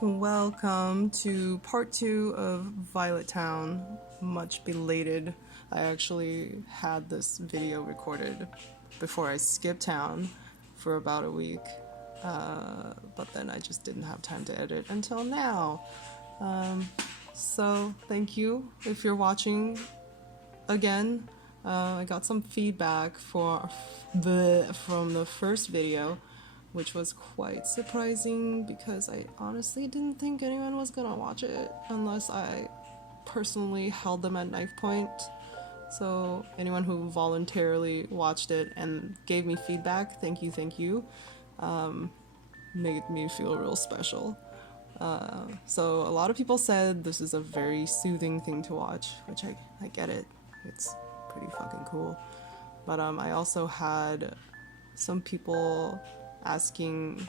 Welcome to part 2 of Violet Town. Much belated. I actually had this video recorded before I skipped town for about a week, but then I just didn't have time to edit until now. So thank you if you're watching again. I got some feedback from the first video, which was quite surprising because I honestly didn't think anyone was gonna watch it unless I personally held them at knife point. So anyone who voluntarily watched it and gave me feedback, thank you, made me feel real special. So a lot of people said this is a very soothing thing to watch, which I get it. It's pretty fucking cool. But I also had some people asking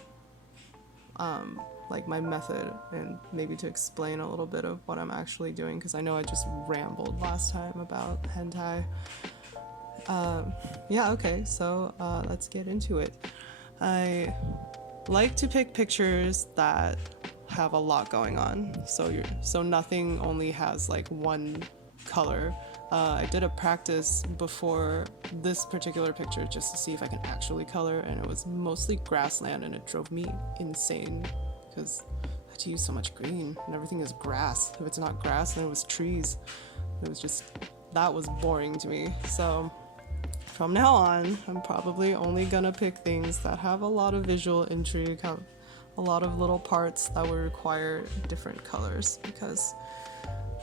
like my method and maybe to explain a little bit of what I'm actually doing, because I know I just rambled last time about hentai. Yeah, okay, so let's get into it. I like to pick pictures that have a lot going on, so nothing only has like one color. I did a practice before this particular picture just to see if I can actually color, and it was mostly grassland, and it drove me insane because I had to use so much green and everything is grass. If it's not grass, then it was trees. It was just, that was boring to me. So from now on, I'm probably only gonna pick things that have a lot of visual intrigue, have a lot of little parts that would require different colors, because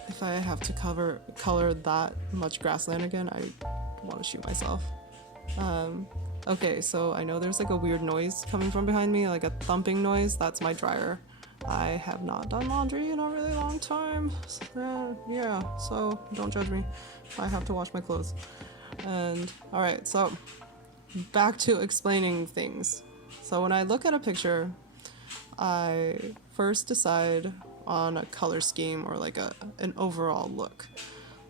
if I have to color that much grassland again, I want to shoot myself. Okay, so I know there's like a weird noise coming from behind me, like a thumping noise. That's my dryer. I have not done laundry in a really long time. Yeah, so don't judge me. I have to wash my clothes. And alright, so back to explaining things. So when I look at a picture, I first decide on a color scheme or like an overall look.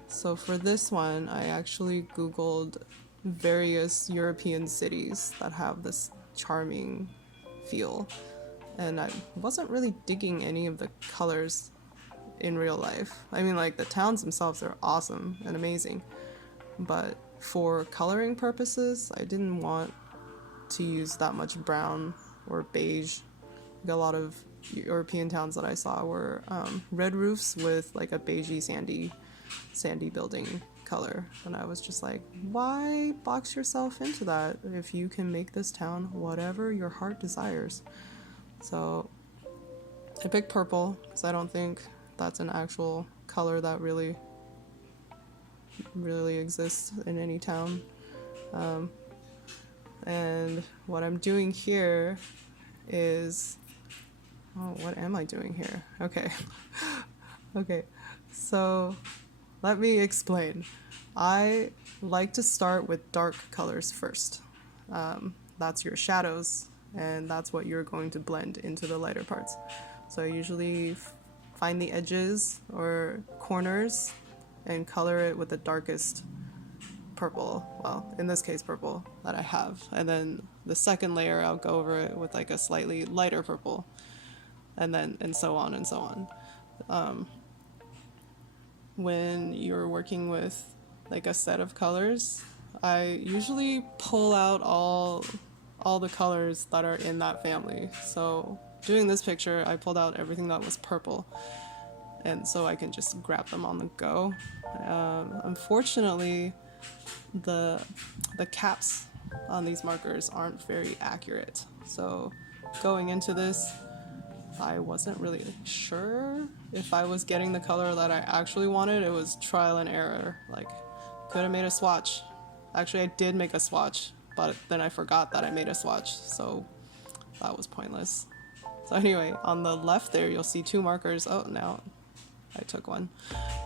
So for this one, I actually googled various European cities that have this charming feel, and I wasn't really digging any of the colors in real life. I mean, like, the towns themselves are awesome and amazing, but for coloring purposes, I didn't want to use that much brown or beige. Like, a lot of European towns that I saw were red roofs with like a beigey sandy building color, and I was just like, why box yourself into that if you can make this town whatever your heart desires? So I picked purple because I don't think that's an actual color that really exists in any town. And what I'm doing here is, oh, what am I doing here? Okay. Okay, so let me explain. I like to start with dark colors first. That's your shadows, and that's what you're going to blend into the lighter parts. So I usually find the edges or corners and color it with the darkest purple, well, in this case purple, that I have. And then the second layer, I'll go over it with like a slightly lighter purple, and then and so on and so on. When you're working with like a set of colors, I usually pull out all the colors that are in that family. So doing this picture, I pulled out everything that was purple, and so I can just grab them on the go. Unfortunately, the caps on these markers aren't very accurate, so going into this, I wasn't really sure if I was getting the color that I actually wanted. It was trial and error. Like, could have made a swatch. Actually, I did make a swatch, but then I forgot that I made a swatch, so that was pointless. So anyway, on the left there, you'll see two markers. Oh, now I took one.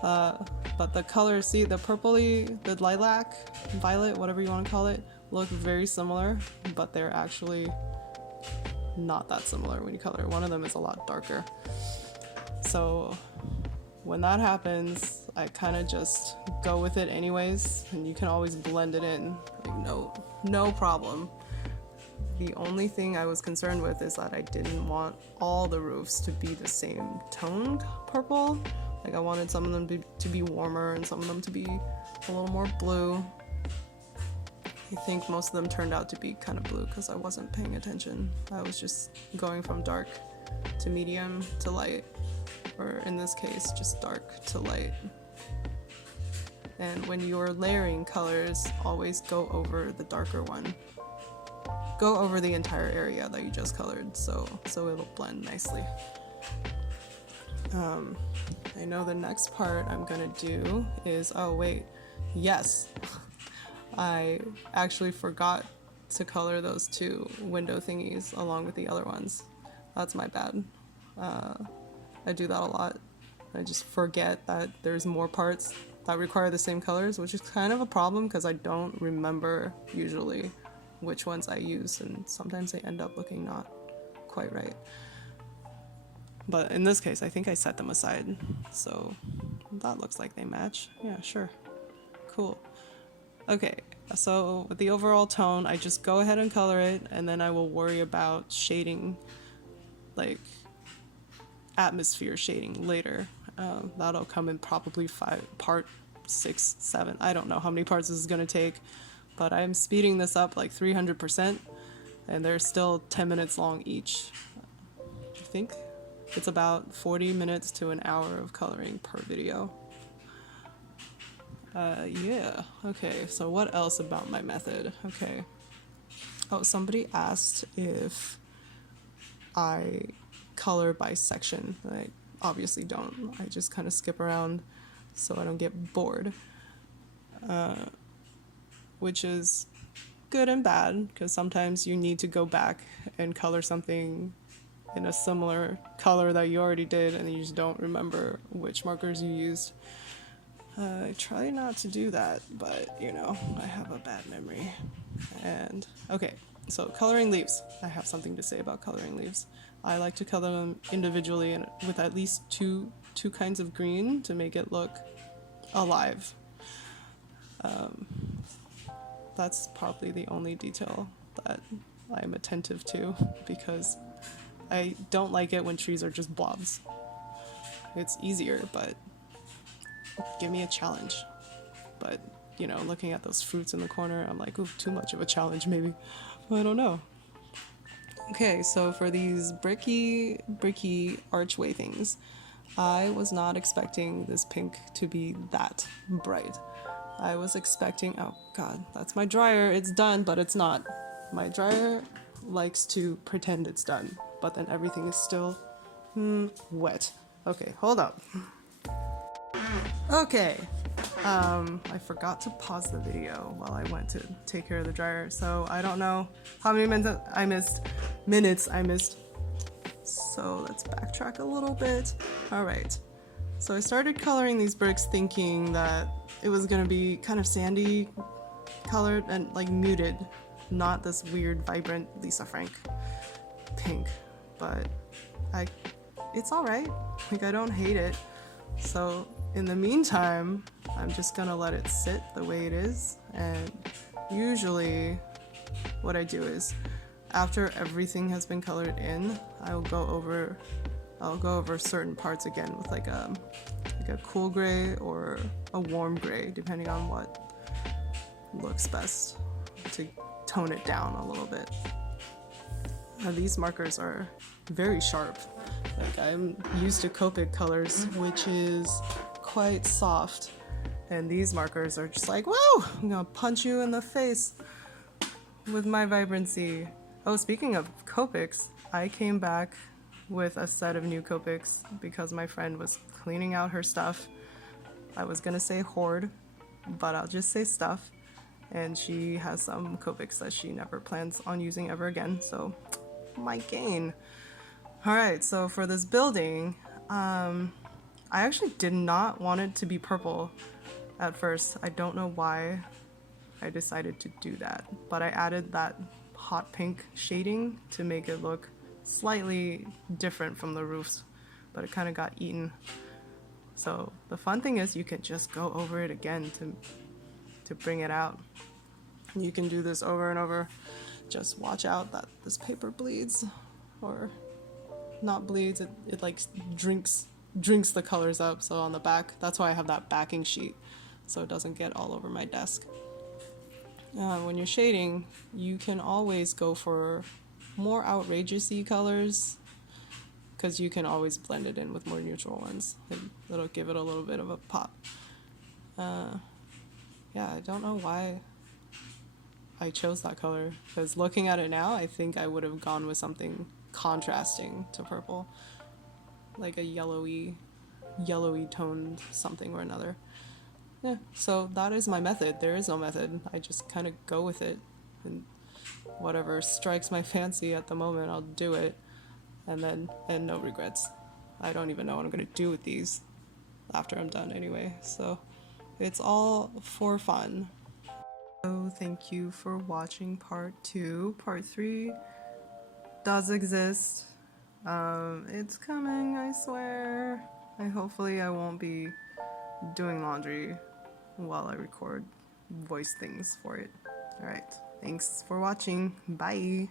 But the colors, see, the purpley, the lilac, violet, whatever you want to call it, look very similar, but they're actually not that similar when you color. One of them is a lot darker. So when that happens, I kind of just go with it anyways, and you can always blend it in, like, no problem. the only thing I was concerned with is that I didn't want all the roofs to be the same tone purple. Like I wanted some of them to be warmer and some of them to be a little more blue. I think most of them turned out to be kind of blue because I wasn't paying attention. I was just going from dark to medium to light, or in this case, just dark to light. And when you're layering colors, always go over the darker one. Go over the entire area that you just colored, so it'll blend nicely. I know the next part I'm gonna do is, oh wait, yes, I actually forgot to color those two window thingies along with the other ones. That's my bad. I do that a lot. I just forget that there's more parts that require the same colors, which is kind of a problem because I don't remember usually which ones I use, and sometimes they end up looking not quite right. But in this case, I think I set them aside, so that looks like they match. Yeah, sure. Cool. Okay, so with the overall tone, I just go ahead and color it, and then I will worry about shading, like atmosphere shading later. That'll come in probably part 6, 7. I don't know how many parts this is gonna take, but I'm speeding this up like 300%, and they're still 10 minutes long each. I think it's about 40 minutes to an hour of coloring per video. Yeah, okay, so what else about my method? Okay. Oh, somebody asked if I color by section. I obviously don't. I just kind of skip around so I don't get bored. Which is good and bad, because sometimes you need to go back and color something in a similar color that you already did and you just don't remember which markers you used. I try not to do that, but you know, I have a bad memory. And okay, so coloring leaves. I have something to say about coloring leaves. I like to color them individually and with at least two kinds of green to make it look alive. That's probably the only detail that I'm attentive to, because I don't like it when trees are just blobs. It's easier, but give me a challenge. But, you know, looking at those fruits in the corner, I'm like, ooh, too much of a challenge maybe. I don't know. Okay, so for these bricky archway things, I was not expecting this pink to be that bright. I was expecting, oh god, that's my dryer, it's done, but it's not. My dryer likes to pretend it's done, but then everything is still wet. Okay, hold up. Okay, I forgot to pause the video while I went to take care of the dryer, so I don't know how many minutes I missed. So let's backtrack a little bit. Alright, so I started coloring these bricks thinking that it was gonna be kind of sandy colored and like muted, not this weird vibrant Lisa Frank pink, but it's alright, like I don't hate it. So in the meantime, I'm just gonna let it sit the way it is, and usually what I do is after everything has been colored in, I'll go over certain parts again with like a cool gray or a warm gray, depending on what looks best to tone it down a little bit. Now, these markers are very sharp. Like I'm used to Copic colors, which is quite soft, and these markers are just like, whoa, I'm gonna punch you in the face with my vibrancy. Oh, speaking of Copics, I came back with a set of new Copics because my friend was cleaning out her stuff. I was gonna say hoard, but I'll just say stuff. And she has some Copics that she never plans on using ever again, so my gain. Alright, so for this building, I actually did not want it to be purple at first. I don't know why I decided to do that, but I added that hot pink shading to make it look slightly different from the roofs, but it kind of got eaten. So the fun thing is you can just go over it again to bring it out. You can do this over and over. just watch out that this paper bleeds, or not bleeds, it like drinks the colors up. So on the back, that's why I have that backing sheet, so it doesn't get all over my desk. When you're shading, you can always go for more outrageous-y colors, because you can always blend it in with more neutral ones. It'll give it a little bit of a pop. Yeah, I don't know why I chose that color, because looking at it now, I think I would have gone with something contrasting to purple, like a yellowy toned something or another. Yeah, so that is my method. There is no method. I just kind of go with it, and whatever strikes my fancy at the moment, I'll do it, and no regrets. I don't even know what I'm gonna do with these after I'm done anyway, so it's all for fun. So thank you for watching part 2. Part 3 does exist. It's coming, I swear. Hopefully I won't be doing laundry while I record voice things for it. Alright, thanks for watching. Bye!